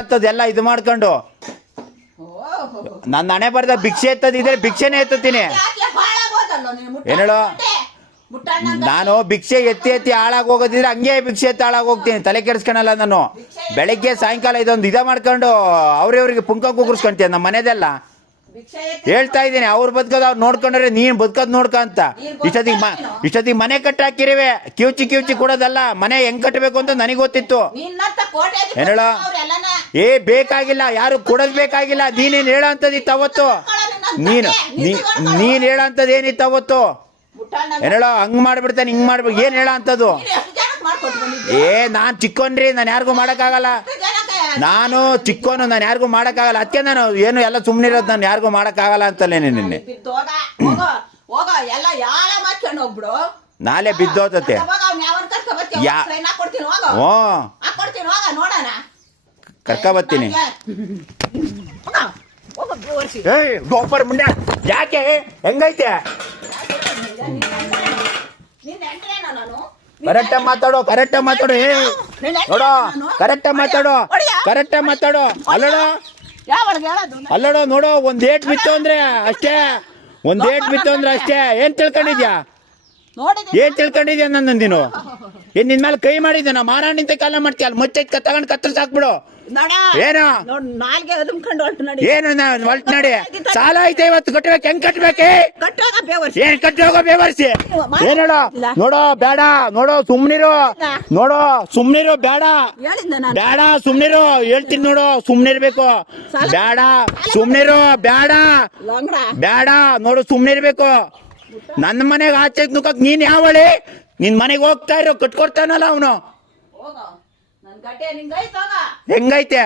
ಅಂತದೆಲ್ಲ ಇದು ಮಾಡ್ಕೊಂಡು ನನ್ನ ಹಣೆ ಬರ್ದ ಭಿಕ್ಷೆ ಎತ್ತದಿದ್ರೆ ಭಿಕ್ಷೆನೇ ಎತ್ತತೀನಿ. ಏನ್ ಹೇಳೋ, ನಾನು ಭಿಕ್ಷೆ ಎತ್ತಿ ಎತ್ತಿ ಹಾಳಾಗಿ ಹೋಗೋದಿದ್ರೆ ಹಂಗೆ ಭಿಕ್ಷೆ ಎತ್ತಿ ಹಾಳಾಗಿ ಹೋಗ್ತೀನಿ. ತಲೆ ಕೆಡಿಸ್ಕೊಳಲ್ಲ ನಾನು. ಬೆಳಗ್ಗೆ ಸಾಯಂಕಾಲ ಇದೊಂದು ಇದ ಮಾಡ್ಕೊಂಡು ಅವ್ರವ್ರಿಗೆ ಪುಂಕ ಕುಗ್ರಿಸ್ಕೊಂತೀನಿ. ನಮ್ಮ ಮನೆದೆಲ್ಲ ಹೇಳ್ತಾ ಇದ್ದೀನಿ. ಅವ್ರು ಬದುಕೋದು ಅವ್ರು ನೋಡ್ಕೊಂಡ್ರೆ ನೀನ್ ಬದುಕೋದು ನೋಡ್ಕ ಅಂತ. ಇಷ್ಟೊತ್ತಿಗೆ ಮನೆ ಕಟ್ಟಾಕಿರಿವೆ. ಕಿವುಚಿ ಕೊಡೋದಲ್ಲ, ಮನೆ ಹೆಂಗ್ ಕಟ್ಟಬೇಕು ಅಂತ ನನಗೆ ಗೊತ್ತಿತ್ತು. ಏನ್ ಹೇಳೋ, ಬೇಕಾಗಿಲ್ಲ, ಯಾರು ಕೊಡೋದ್ ಬೇಕಾಗಿಲ್ಲ. ನೀನೇನ್ ಹೇಳೋ ಅಂತದಿತ್ತು ಅವತ್ತು. ನೀನ್ ಹೇಳೋ ಅಂತದ್ ಏನಿತ್ತು ಅವತ್ತು. ಏನ್ ಹೇಳೋ, ಹಂಗ್ ಮಾಡ್ಬಿಡ್ತಾನೆ ಹಿಂಗ್ ಮಾಡ್ಬೇಕು. ಏನ್ ಹೇಳೋ ಅಂತದ್ದು. ನಾನ್ ಚಿಕ್ಕೋನ್ರಿ, ನಾನು ಯಾರಿಗೂ ಮಾಡಕ್ಕಾಗಲ್ಲ. ನಾನು ಚಿಕ್ಕೋನು, ನಾನು ಯಾರಿಗೂ ಮಾಡಕ್ಕಾಗಲ್ಲ. ಅದಕ್ಕೆ ನಾನು ಏನು ಎಲ್ಲ ಸುಮ್ಮನಿರೋದು, ನಾನು ಯಾರಿಗೂ ಮಾಡಕ್ಕಾಗಲ್ಲ ಅಂತಲೇ ನಿನ್ನೆ ನಾಳೆ ಬಿದ್ದೋತತೆ. ಕರ್ಕ ಬರ್ತೀನಿ. ಗೋಪರ್ ಮುಂಡ ಯಾಕೆ ಹೆಂಗೈತೆ? ಕರೆಕ್ಟ್ ಮಾತಾಡೋ ನೋಡೋ, ಕರೆಕ್ಟ್ ಮಾತಾಡೋ. ಅಲ್ಲೋಡೋ ನೋಡೋ, ಒಂದ್ ಏಟ್ ಬಿತ್ತು ಅಂದ್ರೆ ಅಷ್ಟೇ. ಏನ್ ತಿಳ್ಕೊಂಡಿದ್ಯಾ ನನ್ನ ನೀನು? ಏನ್ ನಿನ್ ಮೇಲೆ ಕೈ ಮಾಡಿದ್ದೆ ನಾ ಮಾರಾಣಿಂತ ಕಾಲ ಮಾಡ್ತೀಯ. ಅಲ್ಲಿ ಮುಚ್ಚ ತಗೊಂಡ್ ಕತ್ತರ್ಸ್ ಹಾಕ್ಬಿಡು. ಏನು ಹೊಲ್ಟ್ ನಡಿ. ಸಾಲ ಐತೆ ಇವತ್ತು ಕಟ್ಬೇಕು. ಹೆಂಗ್ ಕಟ್ಬೇಕೆ? ಏನ್ ಕಟ್ಟೋಗೋ ಬೇವರ್ಸಿ. ಏನ್ ಹೇಳೋ, ನೋಡೋ ಬೇಡ, ನೋಡೋ ಸುಮ್ನಿರು, ಬೇಡ ಸುಮ್ನಿರು. ಹೇಳ್ತೀನಿ ನೋಡು, ಸುಮ್ನಿರ್ಬೇಕು. ಬೇಡ ಸುಮ್ನಿರು, ಬೇಡ ನೋಡು, ಸುಮ್ನಿರ್ಬೇಕು. ನನ್ನ ಮನೆಗೆ ಆಚೆ ನುಕ್ಕಕ್ ನೀನ್ ಯಾವಳಿ? ನಿನ್ ಮನೆಗೆ ಹೋಗ್ತಾ ಇರೋ, ಕಟ್ಕೊಡ್ತಾನಲ್ಲ ಅವನು. ಹೆಂಗೈತೆ?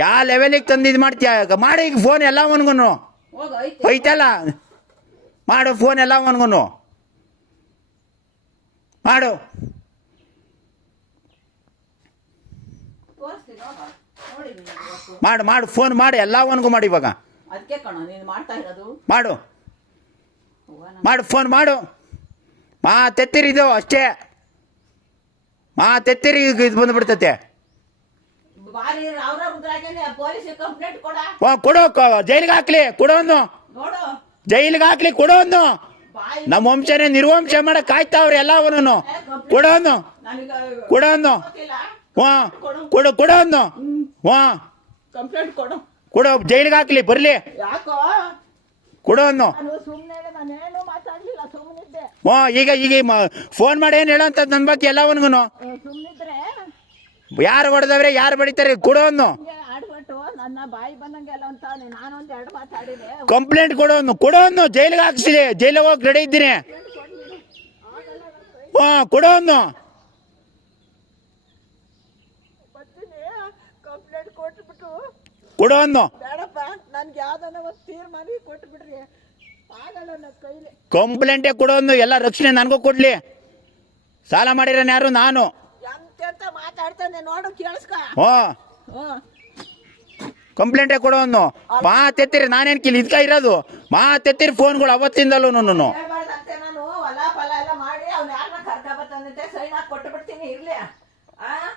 ಯಾ ಲೆವೆಲಿಗೆ ತಂದು ಇದು ಮಾಡ್ತೀಯ? ಮಾಡಿ ಈಗ ಫೋನ್ ಎಲ್ಲ ಅವನ್ಗುನು ಐತಲ್ಲ, ಮಾಡು ಫೋನ್ ಎಲ್ಲ ಅವನ್ಗುನು ಮಾಡು. ಫೋನ್ ಮಾಡಿ ಎಲ್ಲ ಅವನ್ಗೂ ಮಾಡಿ. ಇವಾಗ ಮಾಡು ಫೋನ್ ಮಾಡು. ಮಾತೆತ್ತಿರಿದು ಅಷ್ಟೇ. ಮಾತೆತ್ತಿರಿ ಇದು ಬಂದ್ಬಿಡ್ತತೆ. ಕೊಡು, ಜೈಲಿಗೆ ಹಾಕ್ಲಿ, ಕೊಡೋನು ಜೈಲಿಗೆ ಹಾಕ್ಲಿ, ಕೊಡೋನು. ನಮ್ಮ ವಂಶನೇ ನಿರ್ವಂಶ ಮಾಡಕ್ ಕಾಯ್ತಾವ್ರಿ ಎಲ್ಲ ಅವನು. ಕೊಡೋನು ಕೊಡೋ, ಜೈಲಿಗೆ ಹಾಕ್ಲಿ, ಬರ್ಲಿ, ಕೊಡೋನು. ಈಗ ಫೋನ್ ಮಾಡಿ ಏನ್ ಹೇಳೋ ಅಂತ ನನ್ ಬಗ್ಗೆ ಎಲ್ಲ ಅವನ್ಗುನು. ಯಾರು ಹೊಡೆದವ್ರೆ, ಯಾರು ಬಡಿತಾರೆ, ಕೊಡೋನು. ಕಂಪ್ಲೇಂಟ್ ಕೊಡೋನು, ಜೈಲಿಗೆ ಹಾಕ್ಸಿಲಿ. ಜೈಲಿಗೆ ಹೋಗಿ ರೆಡಿ ಇದ್ದೀನಿ. ಕೊಡೋನು. ಕಂಪ್ಲೇಂಟೇ ಕೊಡೋನು. ಎಲ್ಲ ರಕ್ಷಣೆ ನನಗೂ ಕೊಡ್ಲಿ. ಸಾಲ ಮಾಡಿರೋನು ಯಾರು? ನಾನು. ಕಂಪ್ಲೇಂಟೇ ಕೊಡೋನು. ಮಾತೆತ್ತಿರಿ, ನಾನೇನ್ ಕಿಲ್ ಇದ್ಕ ಇರೋದು. ಮಾತೆತ್ತಿರಿ ಫೋನ್ಗಳು ಅವತ್ತಿಂದಲೂ.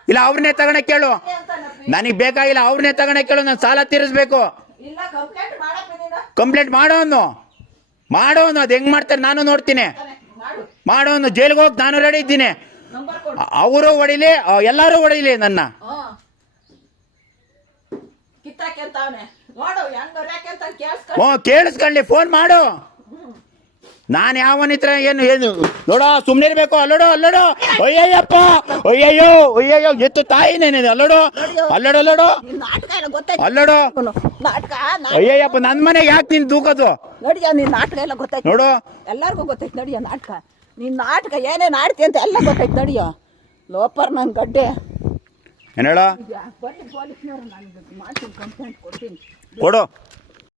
ಇಲ್ಲ, ಅವ್ರನ್ನೇ ತಗೊಂಡ ಕೇಳು. ನನಗ್ ಬೇಕಾಗಿಲ್ಲ, ಅವ್ರನ್ನೇ ತಗೊಂಡ ಕೇಳು. ನಾನು ಸಾಲ ತೀರಿಸ್ಬೇಕು. ಕಂಪ್ಲೇಂಟ್ ಮಾಡೋನು. ಅದ್ ಹೆಂಗ್ ಮಾಡ್ತಾರೆ ನಾನು ನೋಡ್ತೀನಿ. ಮಾಡೋನು. ಜೈಲಿಗೆ ಹೋಗಿ ನಾನು ರೆಡಿ ಇದ್ದೀನಿ. ಅವರು ಹೊಡಿಲಿ, ಎಲ್ಲಾರು ಹೊಡಿಲಿ ನನ್ನ. ಕೇಳಿಸ್ಕೊಳ್ಳಿ, ಫೋನ್ ಮಾಡು. ನಾನು ಯಾವನಿತ್ರ ಏನು ನೋಡೋ, ಸುಮ್ನೆ ಇರ್ಬೇಕು. ಅಲ್ಲೋಡು. ಅಯ್ಯಯ್ಯಪ್ಪ, ಅಯ್ಯಯ್ಯೋ ಎತ್ತು ತಾಯಿನೇನೆ. ಅಲ್ಲೋಡು. ಅಯ್ಯಯ್ಯಪ್ಪ, ನನ್ ಮನೆಗೆ ಯಾಕೆ ನೀನ್ ದೂಕೋದು? ನೋಡಿಯ, ನಿನ್ ನಾಟಕ ಎಲ್ಲ ಗೊತ್ತಾಯ್ತು ನೋಡು. ಎಲ್ಲಾರ್ಗು ಗೊತ್ತಾಯ್ತು ನೋಡಿಯ ನಾಟಕ. ನಿನ್ ನಾಟಕ ಏನೇನ್ ಆಡ್ತಿ ಅಂತ ಎಲ್ಲ ಗೊತ್ತಾಯ್ತು ನೋಡಿಯ. ಲೋಪರ್ ನನ್ ಗಡ್ಡೆ. ಏನ್ ಹೇಳ? ಪೊಲೀಸ್ನವ್ರು ನಾನು ಮಾಡ್ತೀನಿ, ಕಂಪ್ಲೇಂಟ್ ಕೊಡ್ತೀನಿ. ಕೊಡು.